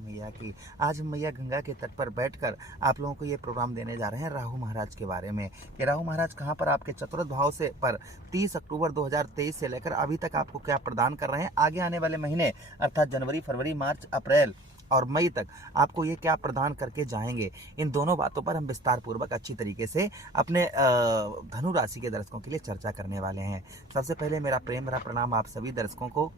मैया की। आज हम मैया गंगा के तट पर बैठकर आप लोगों को ये प्रोग्राम देने जा रहे हैं राहु महाराज के बारे में कि राहु महाराज कहाँ पर आपके चतुर्थ भाव से पर 30 अक्टूबर 2023 से लेकर अभी तक आपको क्या प्रदान कर रहे हैं, आगे आने वाले महीने अर्थात जनवरी, फरवरी, मार्च, अप्रैल और मई तक आपको ये क्या प्रदान करके जाएंगे। इन दोनों बातों पर हम विस्तार पूर्वक अच्छी तरीके से अपने धनु राशि के दर्शकों के लिए चर्चा करने वाले हैं। सबसे पहले मेरा प्रेम भरा प्रणाम आप सभी दर्शकों को।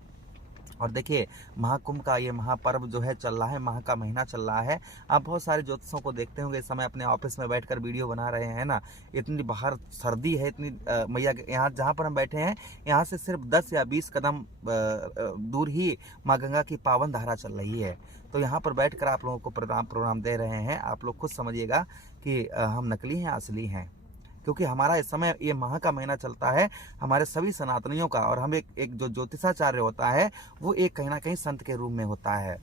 और देखिए, महाकुंभ का ये महापर्व जो है चल रहा है, माह का महीना चल रहा है। आप बहुत सारे ज्योतिषों को देखते होंगे इस समय अपने ऑफिस में बैठकर वीडियो बना रहे हैं ना। इतनी बाहर सर्दी है, इतनी मैया यहाँ जहाँ पर हम बैठे हैं यहाँ से सिर्फ 10 या 20 कदम दूर ही माँ गंगा की पावन धारा चल रही है। तो यहाँ पर बैठकर आप लोगों को प्रोग्राम दे रहे हैं। आप लोग खुद समझिएगा कि हम नकली हैं असली हैं, क्योंकि हमारा इस समय ये माह का महीना चलता है हमारे सभी सनातनियों का। और हम एक जो ज्योतिषाचार्य होता है वो एक कहीं ना कहीं संत के रूप में होता है।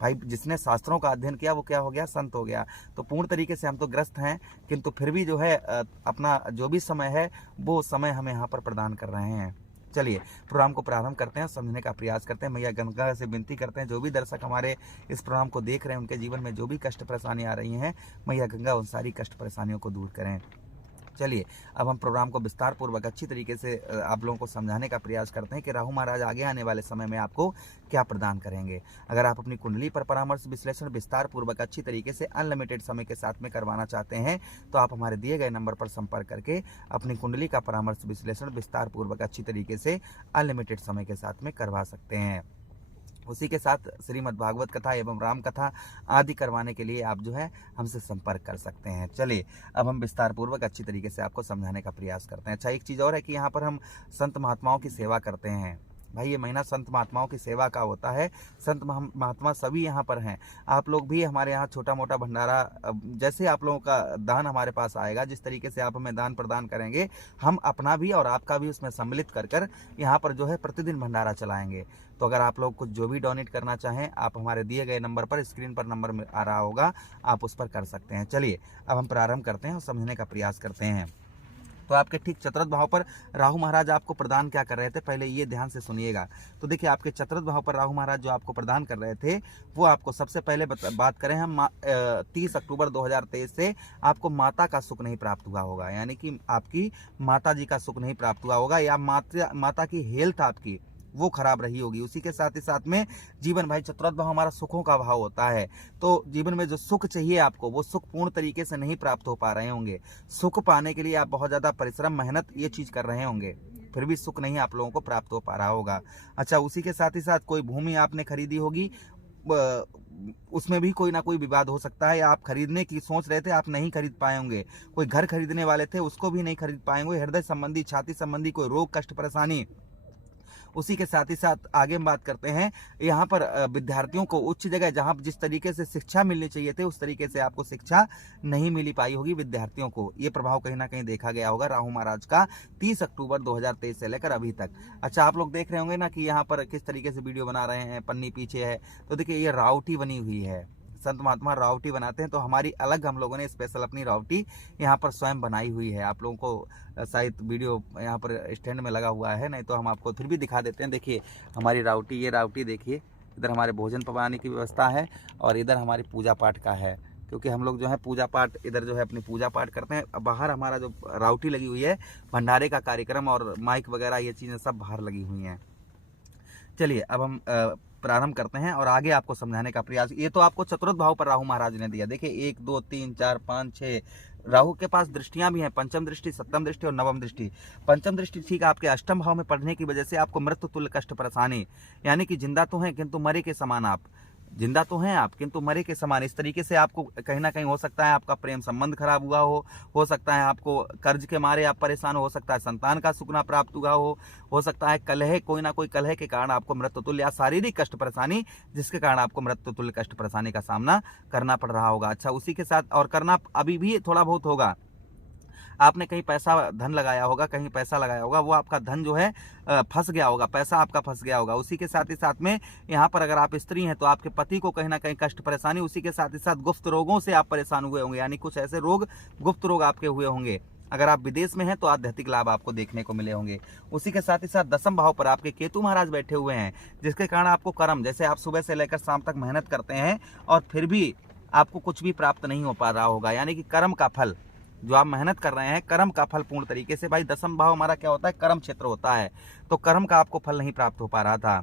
भाई जिसने शास्त्रों का अध्ययन किया वो क्या हो गया, संत हो गया। तो पूर्ण तरीके से हम तो ग्रस्त हैं, किंतु फिर भी जो है अपना जो भी समय है वो समय हमें यहाँ पर प्रदान कर रहे हैं। चलिए प्रोग्राम को प्रारंभ करते हैं, समझने का प्रयास करते हैं। मैया गंगा से विनती करते हैं जो भी दर्शक हमारे इस प्रोग्राम को देख रहे हैं उनके जीवन में जो भी कष्ट परेशानी आ रही हैं, मैया गंगा उन सारी कष्ट परेशानियों को दूर करें। चलिए अब हम प्रोग्राम को विस्तार पूर्वक अच्छी तरीके से आप लोगों को समझाने का प्रयास करते हैं कि राहु महाराज आगे आने वाले समय में आपको क्या प्रदान करेंगे। अगर आप अपनी कुंडली पर परामर्श विश्लेषण विस्तार पूर्वक अच्छी तरीके से अनलिमिटेड समय के साथ में करवाना चाहते हैं तो आप हमारे दिए गए नंबर पर संपर्क करके अपनी कुंडली का परामर्श विश्लेषण विस्तार पूर्वक अच्छी तरीके से अनलिमिटेड समय के साथ में करवा सकते हैं। उसी के साथ श्रीमद् भागवत कथा एवं राम कथा आदि करवाने के लिए आप जो है हमसे संपर्क कर सकते हैं। चलिए अब हम विस्तार पूर्वक अच्छी तरीके से आपको समझाने का प्रयास करते हैं। अच्छा, एक चीज़ और है कि यहाँ पर हम संत महात्माओं की सेवा करते हैं। भाई ये महीना संत महात्माओं की सेवा का होता है। संत महात्मा सभी यहाँ पर हैं। आप लोग भी हमारे यहाँ छोटा मोटा भंडारा, जैसे आप लोगों का दान हमारे पास आएगा, जिस तरीके से आप हमें दान प्रदान करेंगे हम अपना भी और आपका भी उसमें सम्मिलित कर कर यहाँ पर जो है प्रतिदिन भंडारा चलाएंगे। तो अगर आप लोग कुछ जो भी डोनेट करना चाहें आप हमारे दिए गए नंबर पर, स्क्रीन पर नंबर आ रहा होगा, आप उस पर कर सकते हैं। चलिए अब हम प्रारंभ करते हैं और समझने का प्रयास करते हैं। तो आपके ठीक चतुर्थ भाव पर राहु महाराज आपको प्रदान क्या कर रहे थे, पहले ये ध्यान से सुनिएगा। तो देखिए आपके चतुर्थ भाव पर राहु महाराज जो आपको प्रदान कर रहे थे वो आपको सबसे पहले बात करें हम 30 अक्टूबर 2023 से आपको माता का सुख नहीं प्राप्त हुआ होगा, यानी कि आपकी माता जी का सुख नहीं प्राप्त हुआ होगा या माता की हेल्थ आपकी वो खराब रही होगी। उसी के साथ ही साथ में जीवन, भाई चतुर्थ भाव हमारा सुखों का भाव होता है, तो जीवन में जो सुख चाहिए आपको वो सुख पूर्ण तरीके से नहीं प्राप्त हो पा रहे होंगे। सुख पाने के लिए आप बहुत ज़्यादा परिश्रम, मेहनत ये चीज़ कर रहे होंगे, फिर भी सुख नहीं आप लोगों को प्राप्त हो पा रहा होगा। अच्छा, उसी के साथ ही साथ कोई भूमि आपने खरीदी होगी, उसमें भी कोई ना कोई विवाद हो सकता है, या आप खरीदने की सोच रहे थे आप नहीं खरीद पाए होंगे। कोई घर खरीदने वाले थे उसको भी नहीं खरीद पाएंगे। हृदय संबंधी, छाती संबंधी कोई रोग, कष्ट, परेशानी। उसी के साथ ही साथ आगे हम बात करते हैं यहाँ पर विद्यार्थियों को उच्च जगह जहाँ जिस तरीके से शिक्षा मिलनी चाहिए थे उस तरीके से आपको शिक्षा नहीं मिली पाई होगी विद्यार्थियों को। ये प्रभाव कहीं ना कहीं देखा गया होगा राहु महाराज का 30 अक्टूबर 2023 से लेकर अभी तक। अच्छा, आप लोग देख रहे होंगे ना कि यहाँ पर किस तरीके से वीडियो बना रहे हैं, पन्नी पीछे है। तो देखिए ये रावटी बनी हुई है, संत महात्मा रावटी बनाते हैं, तो हमारी अलग हम लोगों ने स्पेशल अपनी रावटी यहाँ पर स्वयं बनाई हुई है। आप लोगों को शायद वीडियो यहाँ पर स्टैंड में लगा हुआ है, नहीं तो हम आपको फिर भी दिखा देते हैं। देखिए हमारी रावटी, ये रावटी देखिए, इधर हमारे भोजन पकाने की व्यवस्था है और इधर हमारी पूजा पाठ का है, क्योंकि हम लोग जो है पूजा पाठ इधर जो है अपनी पूजा पाठ करते हैं। बाहर हमारा जो रावटी लगी हुई है, भंडारे का कार्यक्रम और माइक वगैरह ये चीज़ें सब बाहर लगी हुई हैं। चलिए अब हम प्रारंभ करते हैं और आगे आपको समझाने का प्रयास। ये तो आपको चतुर्थ भाव पर राहु महाराज ने दिया। देखिए 1 2 3 4 5 6 राहु के पास दृष्टियां भी हैं, पंचम दृष्टि, सप्तम दृष्टि और नवम दृष्टि। पंचम दृष्टि ठीक आपके अष्टम भाव में पढ़ने की वजह से आपको मृत्यु तुल्य कष्ट परेशानी, यानी कि जिंदा तो हैं किंतु मरे के समान, आप जिंदा तो हैं आप किंतु मरे के समान, इस तरीके से आपको कहीं ना कहीं हो सकता है आपका प्रेम संबंध खराब हुआ हो सकता है आपको कर्ज के मारे आप परेशान हो सकता है संतान का सुख ना प्राप्त हुआ हो सकता है कलह, कोई ना कोई कलह के कारण आपको मृत्यु तुल्य या शारीरिक कष्ट परेशानी जिसके कारण आपको मृत्यु तुल्य कष्ट परेशानी का सामना करना पड़ रहा होगा। अच्छा, उसी के साथ और करना अभी भी थोड़ा बहुत होगा। आपने कहीं पैसा धन लगाया होगा, कहीं पैसा लगाया होगा, वो आपका धन जो है फंस गया होगा, पैसा आपका फंस गया होगा। उसी के साथ ही साथ में यहाँ पर अगर आप स्त्री हैं तो आपके पति को कहीं ना कहीं कष्ट परेशानी, उसी के साथ ही साथ गुप्त रोगों से आप परेशान हुए होंगे, यानी कुछ ऐसे रोग, गुप्त रोग आपके हुए होंगे। अगर आप विदेश में हैं तो आध्यात्मिक लाभ आपको देखने को मिले होंगे। उसी के साथ ही साथ 10वें भाव पर आपके केतु महाराज बैठे हुए हैं, जिसके कारण आपको कर्म, जैसे आप सुबह से लेकर शाम तक मेहनत करते हैं और फिर भी आपको कुछ भी प्राप्त नहीं हो पा रहा होगा, यानी कि कर्म का फल, जो आप मेहनत कर रहे हैं कर्म का फल पूर्ण तरीके से, भाई 10वां भाव हमारा क्या होता है, कर्म क्षेत्र होता है, तो कर्म का आपको फल नहीं प्राप्त हो पा रहा था।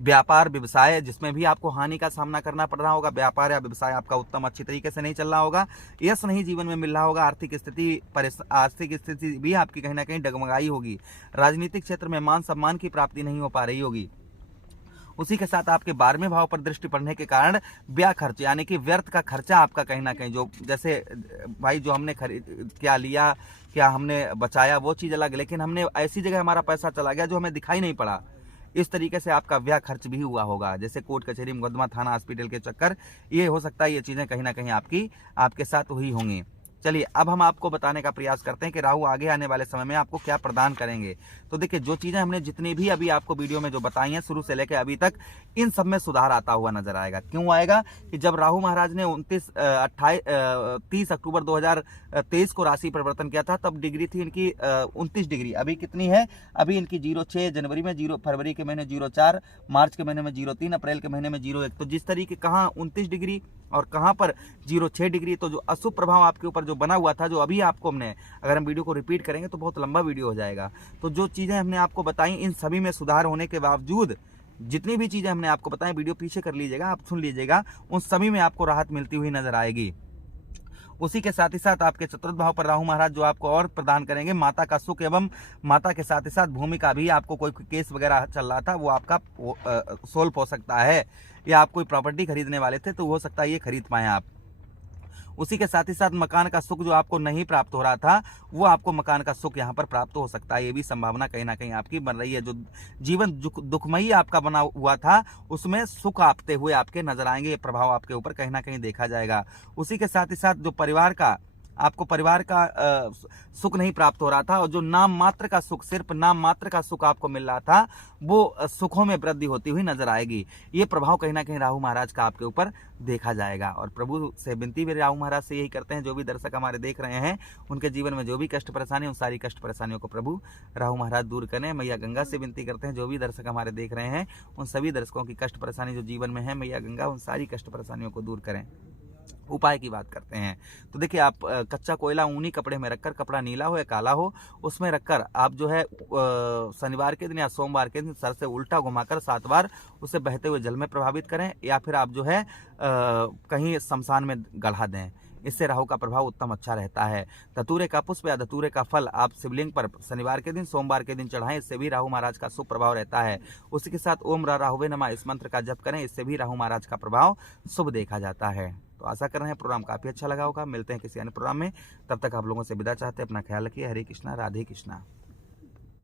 व्यापार व्यवसाय जिसमें भी आपको हानि का सामना करना पड़ रहा होगा, व्यापार या व्यवसाय आपका उत्तम अच्छी तरीके से नहीं चल रहा होगा, यश नहीं जीवन में मिल रहा होगा, आर्थिक स्थिति भी आपकी कहीं ना कहीं डगमगाई होगी, राजनीतिक क्षेत्र में मान सम्मान की प्राप्ति नहीं हो पा रही होगी। उसी के साथ आपके 12वें भाव पर दृष्टि पड़ने के कारण व्यय खर्च, यानी कि व्यर्थ का खर्चा आपका कहीं ना कहीं, जो जैसे भाई जो हमने खरीद क्या लिया, क्या हमने बचाया, वो चीज़ अलग, लेकिन हमने ऐसी जगह हमारा पैसा चला गया जो हमें दिखाई नहीं पड़ा, इस तरीके से आपका व्यय खर्च भी हुआ होगा, जैसे कोर्ट कचहरी मुकदमा थाना हॉस्पिटल के चक्कर, ये हो सकता है ये चीज़ें कहीं ना कहीं आपके साथ हुई होंगी। चलिए अब हम आपको बताने का प्रयास करते हैं कि राहु आगे आने वाले समय में आपको क्या प्रदान करेंगे। तो देखिए, जो चीज़ें हमने जितनी भी अभी आपको वीडियो में जो बताई हैं शुरू से लेकर अभी तक, इन सब में सुधार आता हुआ नजर आएगा। क्यों आएगा कि जब राहु महाराज ने 30 अक्टूबर 2023 को राशि परिवर्तन किया था, तब डिग्री थी इनकी 29 डिग्री, अभी कितनी है, अभी इनकी 06 जनवरी में 0, फरवरी के महीने 04, मार्च के महीने में 03, अप्रैल के महीने में 01। तो जिस तरीके कहाँ 29 डिग्री और कहाँ पर 06 डिग्री, तो जो अशुभ प्रभाव आपके ऊपर जो बना हुआ था, जो अभी आपको हमने, अगर हम वीडियो को रिपीट करेंगे तो बहुत लंबा वीडियो हो जाएगा, तो जो चीज़ें हमने आपको बताई इन सभी में सुधार होने के बावजूद, जितनी भी चीज़ें हमने आपको बताई, वीडियो पीछे कर लीजिएगा, आप सुन लीजिएगा, उन सभी में आपको राहत मिलती हुई नजर आएगी। उसी के साथ ही साथ आपके चतुर्थ भाव पर राहु महाराज जो आपको और प्रदान करेंगे माता का सुख, एवं माता के साथ ही साथ भूमि का भी, आपको कोई केस वगैरह चल रहा था वो आपका सोल्व हो सकता है, या आप कोई प्रॉपर्टी खरीदने वाले थे तो हो सकता है ये खरीद पाएं आप। उसी के साथ ही साथ मकान का सुख जो आपको नहीं प्राप्त हो रहा था, वो आपको मकान का सुख यहाँ पर प्राप्त हो सकता है, ये भी संभावना कहीं ना कहीं आपकी बन रही है। जो जीवन दुखमयी आपका बना हुआ था, उसमें सुख आपते हुए आपके नजर आएंगे, ये प्रभाव आपके ऊपर कहीं ना कहीं देखा जाएगा। उसी के साथ ही साथ जो आपको परिवार का सुख नहीं प्राप्त हो रहा था, और जो नाम मात्र का सुख, सिर्फ नाम मात्र का सुख आपको मिल रहा था, वो सुखों में वृद्धि होती हुई नजर आएगी। ये प्रभाव कहीं ना कहीं राहु महाराज का आपके ऊपर देखा जाएगा। और प्रभु से विनती भी राहु महाराज से यही करते हैं, जो भी दर्शक हमारे देख रहे हैं, उनके जीवन में जो भी कष्ट परेशानी, उन सारी कष्ट परेशानियों को प्रभु राहु महाराज दूर करें। मैया गंगा से विनती करते हैं, जो भी दर्शक हमारे देख रहे हैं, उन सभी दर्शकों की कष्ट परेशानी जो जीवन में है, मैया गंगा उन सारी कष्ट परेशानियों को दूर करें। उपाय की बात करते हैं तो देखिए, आप कच्चा कोयला ऊनी कपड़े में रखकर, कपड़ा नीला हो या काला हो, उसमें रखकर आप जो है शनिवार के दिन या सोमवार के दिन सर से उल्टा घुमाकर 7 बार उसे बहते हुए जल में प्रभावित करें, या फिर आप जो है कहीं शमशान में गढ़ा दें। इससे राहु का प्रभाव उत्तम अच्छा रहता है। धतूरे का पुष्प या धतूरे का फल आप शिवलिंग पर शनिवार के दिन, सोमवार के दिन चढ़ाएं, इससे भी राहु महाराज का शुभ प्रभाव रहता है। उसी के साथ ओम राहुवे नमः इस मंत्र का जप करें, इससे भी राहु महाराज का प्रभाव शुभ देखा जाता है। तो आशा कर रहे हैं प्रोग्राम काफी अच्छा लगा होगा। मिलते हैं किसी अन्य प्रोग्राम में, तब तक आप लोगों से विदा चाहते हैं। अपना ख्याल रखिए। हरे कृष्णा, राधे कृष्णा।